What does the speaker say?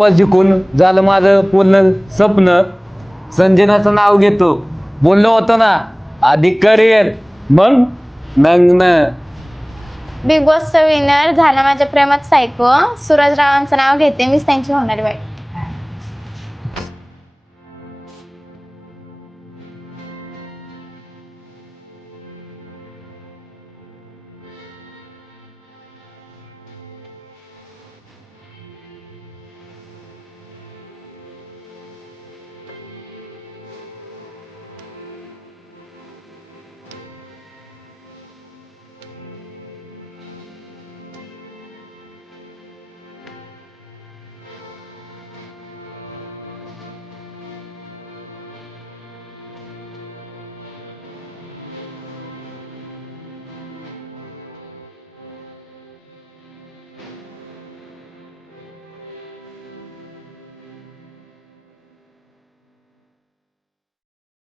पल जिंकून झालं माझं पूर्ण स्वप्न. संजनाचं नाव घेतो. बोललो होतो ना आधी करिअर मग लग्न. बिग बॉसचा विनर झाला माझ्या प्रेमात सायको सूरज रावांचं नाव घेते मीच त्यांची होणारी बाई.